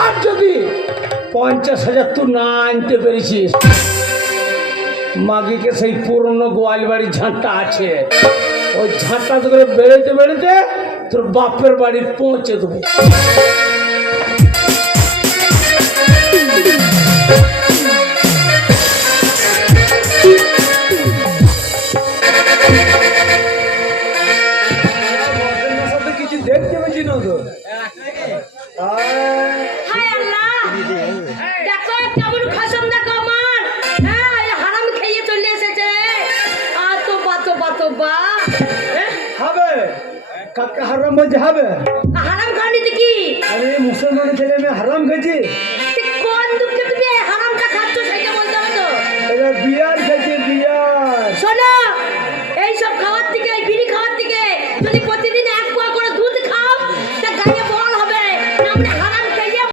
আর যদি 50,000 তুই না আনতে পেরেছিস, মাগিকে সেই পুরনো গোয়াল বাড়ির ঝাঁটটা আছে, ওই ঝাঁটটা করে বেড়েতে বেড়েতে তোর বাপের বাড়ি পৌঁছে দেবো। কিছু দেখতে পেয়েছি না তো। কাকা হারাম বলছে হবে? হারাম খাওয়ানি তো কি? আরে মুসলমানের ছেলে মেয়ে হারাম খেয়েছি।